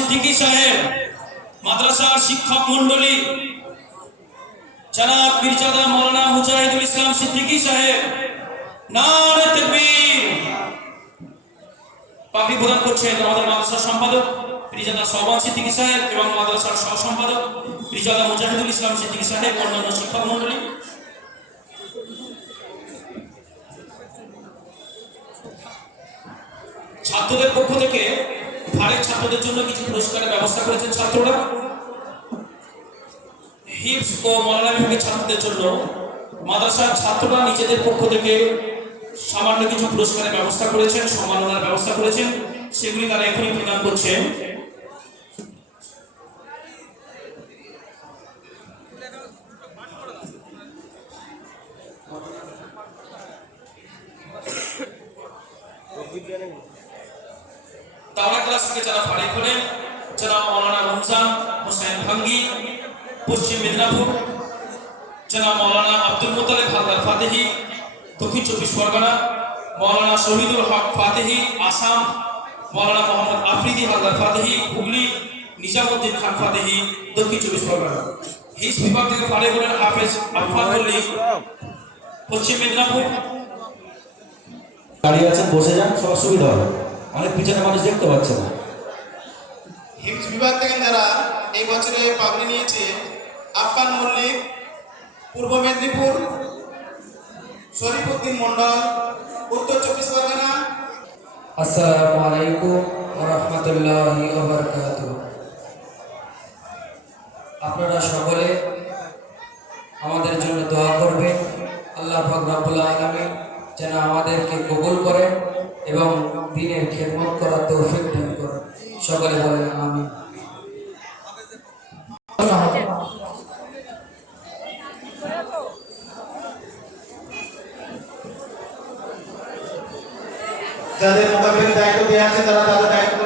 সিদ্দিকী সাহেব, মাদ্রাসার শিক্ষক মন্ডলী জনাব পীরজাদা মাওলানা মুজাহিদুল ইসলাম সিদ্দিকী সাহেব, নারে তাকবীর। পাগড়ি প্রদান করছেন আমাদের মাদ্রাসার সম্পাদক পীরজাদা সোহবান সিদ্দিকী সাহেব এবং মাদ্রাসার সহ সম্পাদক পীরজাদা মুজাহিদুল ইসলাম সিদ্দিকী সাহেব, অন্যান্য শিক্ষক মন্ডলী। ছাত্রদের পক্ষ থেকে ভারের ছাত্রদের জন্য কিছু পুরস্কারের ব্যবস্থা করেছেন ছাত্ররা। হিপস ও মৌলানা বিভাগের ছাত্রদের জন্য মাদ্রাসার ছাত্ররা নিজেদের পক্ষ থেকে সামান্য কিছু পুরস্কারের ব্যবস্থা করেছেন, সম্মাননার ব্যবস্থা করেছেন, সেগুলি তারা এখনই প্রদান করছেন। তাওরা ক্লাস থেকে যারা ফারিক হলেন, জনাব মাওলানা রমজান হোসেন ভাঙ্গি পশ্চিম মেদিনীপুর, জনাব মাওলানা আব্দুল মোতালেব হালদার ফাতেহি দক্ষিণ 24 পরগনা, মাওলানা শহীদুল হক ফাতেহি আসাম, মাওলানা মোহাম্মদ আফ্রিদি হালদার ফাতেহি হুগলি, নিজামুদ্দিন খান ফাতেহি দক্ষিণ 24 পরগনা। হিস বিভাগ থেকে ফারিক হলেন হাফেজ আফফান মল্লিক পশ্চিম মেদিনীপুর। দাঁড়িয়ে আছেন, বসে যান, সবার সুবিধা হবে, অনেক পিছনে মানুষ দেখতে পাচ্ছে না। হিপস বিভাগ থেকে যারা এই বছরে পাগড়ি নিয়েছে আফফান মল্লিক পূর্ব মেদিনীপুর, শরীফউদ্দিন মন্ডল উত্তর 24 পরগনা। আসসালামু আলাইকুম ওয়া রাহমাতুল্লাহি ওয়া বারাকাতুহু। আপনারা সকলে আমাদের জন্য দোয়া করবেন। আল্লাহ পাক রব্বুল আলামিন যেন আমাদেরকে কবুল করেন এবং দ্বীনের খেদমত করার তৌফিক দান করেন। সকলে বলেন আমিন। যাদের মোকাবিলার দায়িত্ব দেওয়া আছে তারা তাদের দায়িত্ব